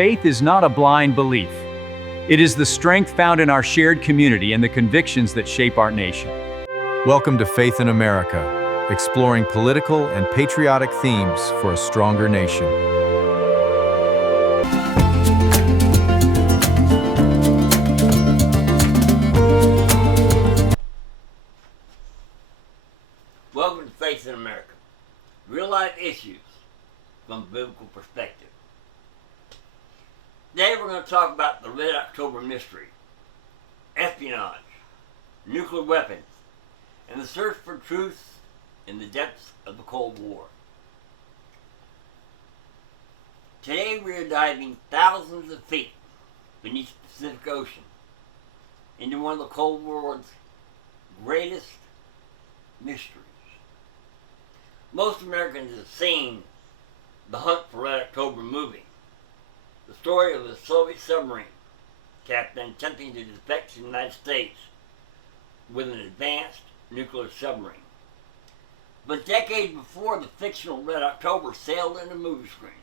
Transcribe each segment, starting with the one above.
faith is not a blind belief. It is the strength found in our shared community and the convictions that shape our nation. Welcome to Faith in America, exploring political and patriotic themes for a stronger nation. Welcome to Faith in America, real-life issues from a biblical perspective. Today we're going to talk about the Red October mystery, espionage, nuclear weapons, and the search for truth in the depths of the Cold War. Today we are diving thousands of feet beneath the Pacific Ocean into one of the Cold War's greatest mysteries. Most Americans have seen the Hunt for Red October movie, the story of a Soviet submarine captain attempting to defect to the United States with an advanced nuclear submarine. But decades before the fictional Red October sailed into movie screens,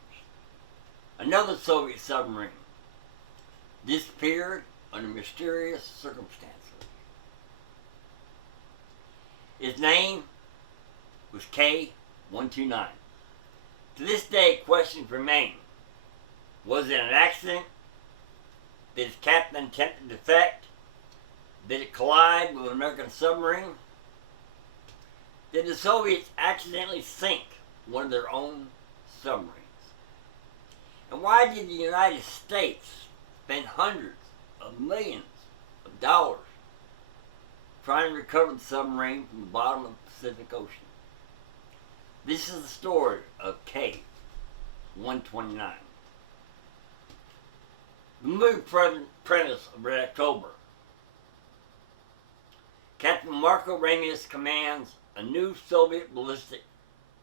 another Soviet submarine disappeared under mysterious circumstances. Its name was K-129. To this day, questions remain. Was it an accident? Did its captain attempt to defect? Did it collide with an American submarine? Did the Soviets accidentally sink one of their own submarines? And why did the United States spend hundreds of millions of dollars trying to recover the submarine from the bottom of the Pacific Ocean? This is the story of K-129. The movie premise of Red October. Captain Marco Ramius commands a new Soviet ballistic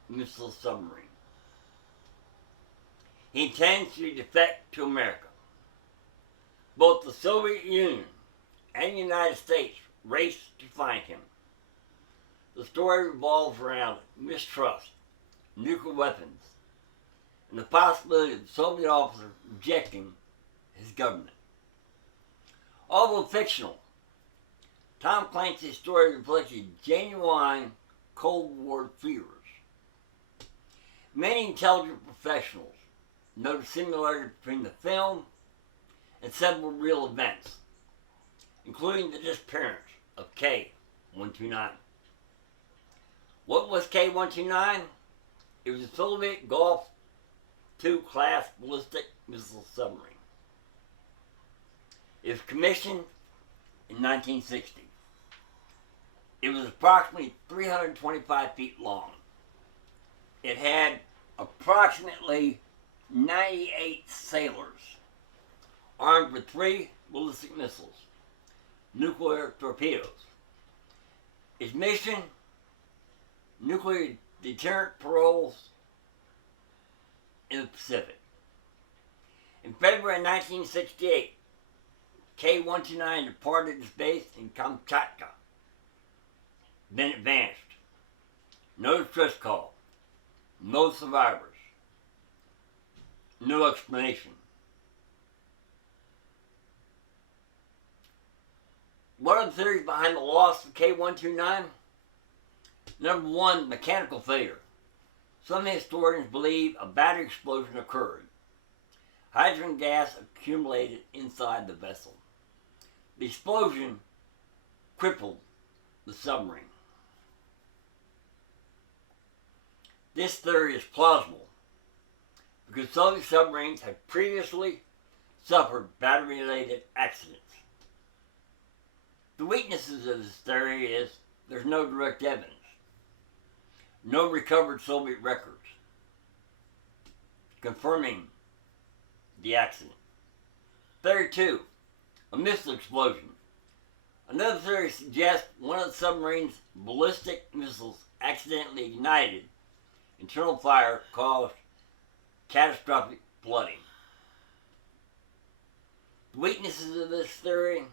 missile submarine. He intends to defect to America. Both the Soviet Union and the United States race to find him. The story revolves around mistrust, nuclear weapons, and the possibility of the Soviet officer rejecting his government. Although fictional, Tom Clancy's story reflected genuine Cold War fears. Many intelligent professionals noted a similarity between the film and several real events, including the disappearance of K-129. What was K-129? It was a Soviet Golf II class ballistic missile submarine. It was commissioned in 1960. It was approximately 325 feet long. It had approximately 98 sailors armed with 3 ballistic missiles, nuclear torpedoes. Its mission: nuclear deterrent patrols in the Pacific. In February 1968, K-129 departed its base in Kamchatka. Then it vanished. No distress call. No survivors. No explanation. What are the theories behind the loss of K-129? Number one, mechanical failure. Some historians believe a battery explosion occurred. Hydrogen gas accumulated inside the vessel. The explosion crippled the submarine. This theory is plausible because Soviet submarines had previously suffered battery-related accidents. The weaknesses of this theory is there's no direct evidence, no recovered Soviet records confirming the accident. Theory 2, a missile explosion. Another theory suggests one of the submarine's ballistic missiles accidentally ignited. Internal fire caused catastrophic flooding. The weaknesses of this theory: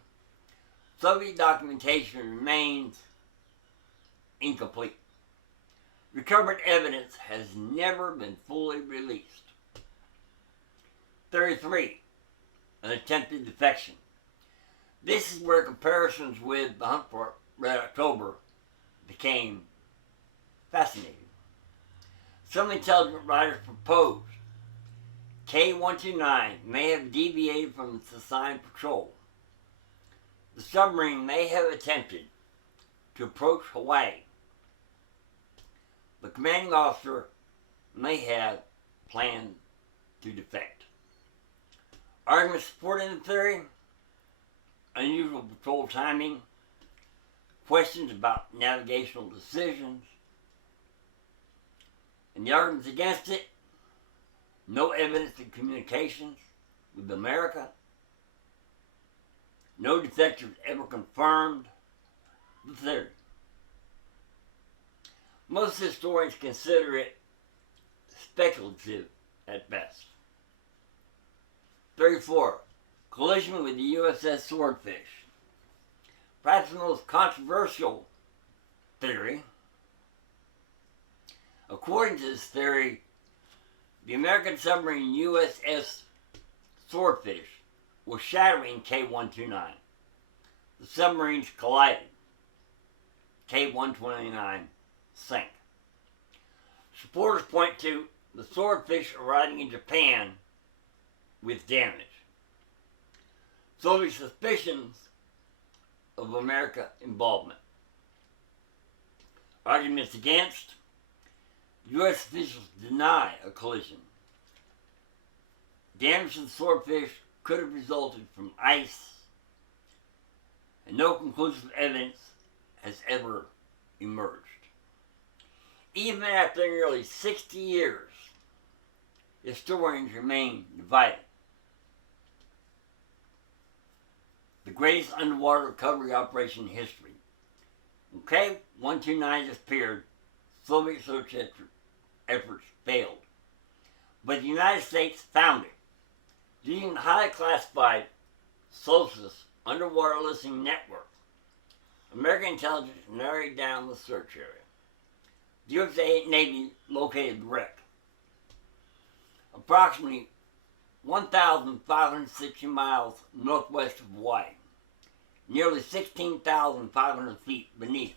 Soviet documentation remains incomplete. Recovered evidence has never been fully released. 33, an attempted defection. This is where comparisons with the hunt for Red October became fascinating. Some intelligent writers proposed K-129 may have deviated from its assigned patrol. The submarine may have attempted to approach Hawaii. The commanding officer may have planned to defect. Arguments supporting the theory: unusual patrol timing, questions about navigational decisions, and the arguments against it: no evidence of communications with America, no detectives ever confirmed the theory. Most historians consider it speculative at best. 34. Collision with the USS Swordfish. Perhaps the most controversial theory. According to this theory, the American submarine USS Swordfish was shadowing K-129. The submarines collided. K-129 sank. Supporters point to the Swordfish arriving in Japan with damage. Soviet suspicions of American involvement. Arguments against: U.S. officials deny a collision. Damage to the Swordfish could have resulted from ice, and no conclusive evidence has ever emerged. Even after nearly 60 years, historians remain divided. The greatest underwater recovery operation in history. When K-129 disappeared, Soviet search efforts failed. But the United States found it. Using the highly classified SOSUS underwater listening network, American intelligence narrowed down the search area. The U.S. Navy located the wreck. Approximately 1,560 miles northwest of Hawaii, nearly 16,500 feet beneath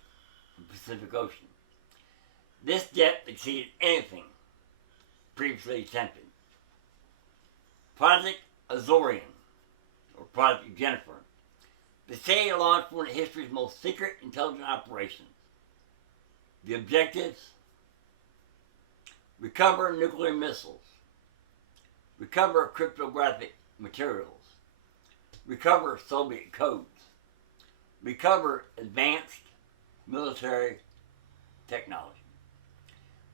the Pacific Ocean. This depth exceeded anything previously attempted. Project Azorian, or Project Jennifer, the CIA launched one of history's most secret intelligence operations. The objectives: recover nuclear missiles, recover cryptographic materials, recover Soviet codes, recover advanced military technology.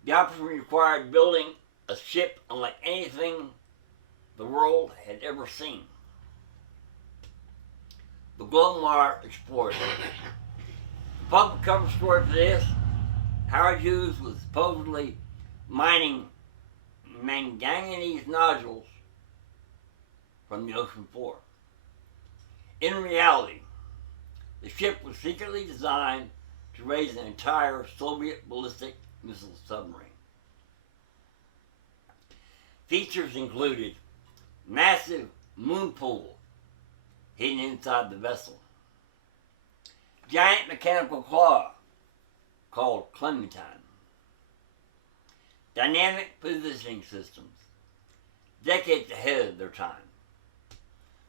The operation required building a ship unlike anything the world had ever seen. The Glomar Explorer. The public cover story for this: Howard Hughes was supposedly mining manganese nodules from the ocean floor. In reality, the ship was secretly designed to raise an entire Soviet ballistic missile submarine. Features included massive moon pool hidden inside the vessel, giant mechanical claw called Clementine, dynamic positioning systems, decades ahead of their time.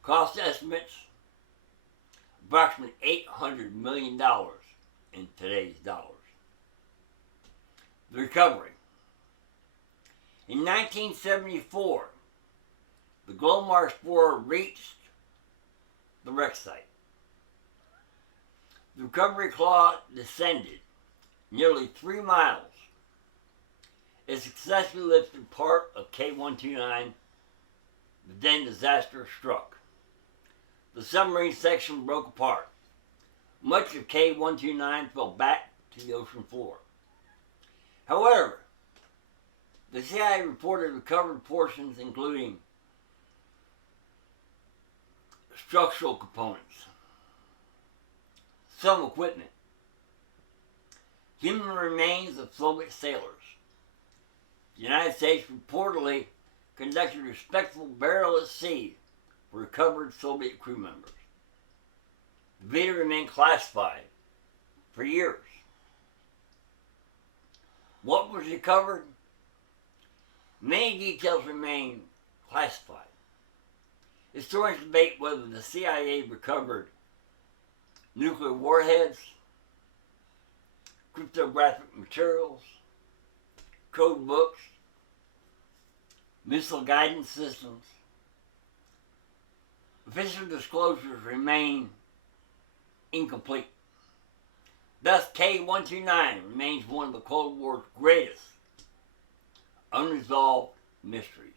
Cost estimates: approximately $800 million in today's dollars. The recovery. In 1974, the Glomar Explorer reached the wreck site. The recovery claw descended nearly 3 miles. It successfully lifted part of K-129. The then disaster struck. The submarine section broke apart. Much of K-129 fell back to the ocean floor. However, the CIA reported recovered portions including structural components, some equipment, human remains of Soviet sailors. The United States reportedly conducted respectful burial at sea for recovered Soviet crew members. The video remained classified for years. What was recovered? Many details remain classified. Historians debate whether the CIA recovered nuclear warheads, cryptographic materials, code books, missile guidance systems. Official disclosures remain incomplete. Thus, K-129 remains one of the Cold War's greatest unresolved mysteries.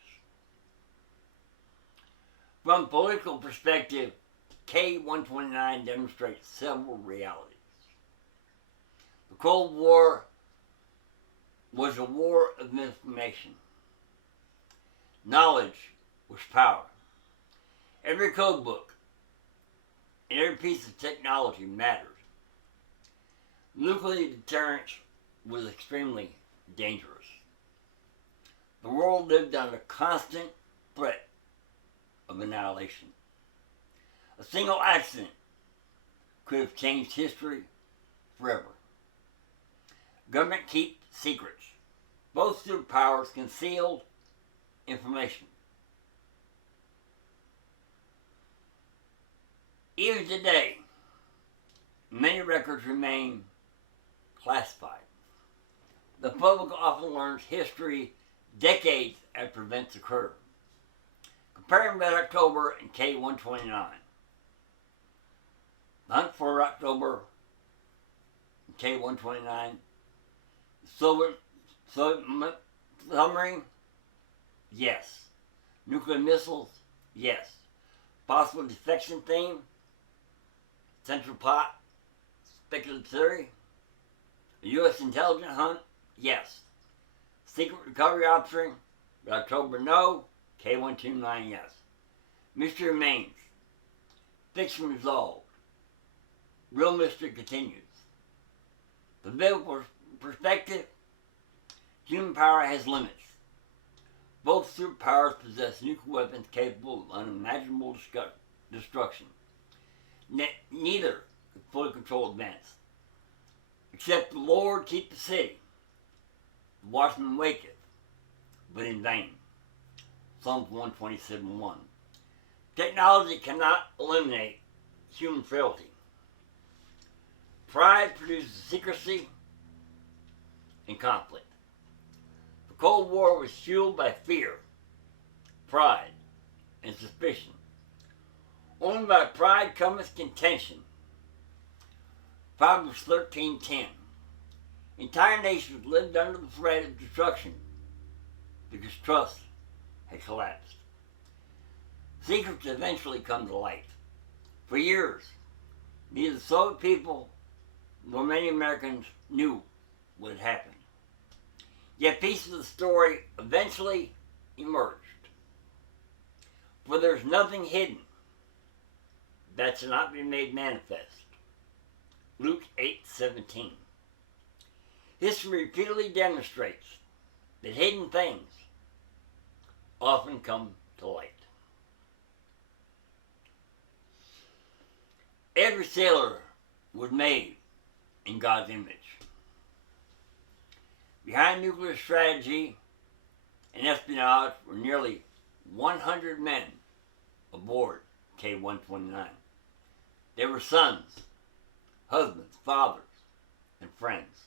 From a political perspective, K-129 demonstrates several realities. The Cold War was a war of information. Knowledge was power. Every code book and every piece of technology mattered. Nuclear deterrence was extremely dangerous. The world lived under constant threat of annihilation. A single accident could have changed history forever. Government keep secrets. Both superpowers concealed information. Even today, many records remain classified. The public often learns history decades after events occur. Comparing Red October and K-129. The hunt for October and K-129. Soviet submarine? Yes. Nuclear missiles? Yes. Possible defection theme? Central plot? Speculative theory? A U.S. intelligence hunt? Yes. Secret recovery option? Red October, no. K-129, yes. Mystery remains. Fiction resolved. Real mystery continues. The biblical perspective, human power has limits. Both superpowers possess nuclear weapons capable of unimaginable destruction. Neither could fully control events. Except the Lord keep the city. The watchman waketh, but in vain. Psalms 127:1. Technology cannot eliminate human frailty. Pride produces secrecy and conflict. The Cold War was fueled by fear, pride, and suspicion. Only by pride cometh contention. Proverbs 13:10. Entire nations lived under the threat of destruction because trust had collapsed. Secrets eventually come to light. For years, neither the Soviet people nor many Americans knew what had happened. Yet pieces of the story eventually emerged. For there's nothing hidden that shall not be made manifest. Luke 8:17. History repeatedly demonstrates that hidden things often come to light. Every sailor was made in God's image. Behind nuclear strategy and espionage were nearly 100 men aboard K-129. They were sons, husbands, fathers, and friends.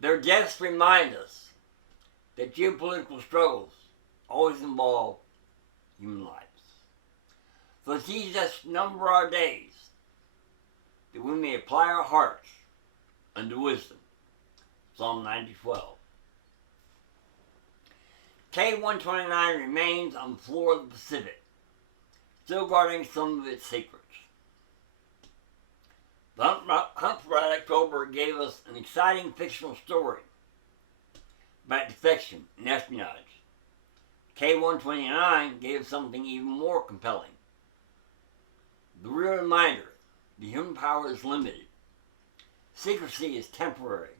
Their deaths remind us that geopolitical struggles always involve human lives. So teach us to number our days, that we may apply our hearts unto wisdom. Psalm 90:12. K-129 remains on the floor of the Pacific, still guarding some of its secrets. The hunt for Red October gave us an exciting fictional story about defection and espionage. K-129 gave us something even more compelling. The real reminder that human power is limited. Secrecy is temporary,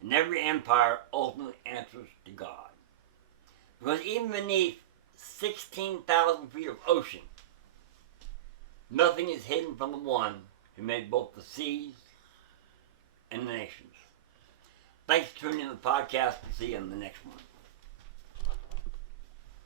and every empire ultimately answers to God. Because even beneath 16,000 feet of ocean, nothing is hidden from the one who made both the seas and the nations. Thanks for tuning in to the podcast. See you in the next one.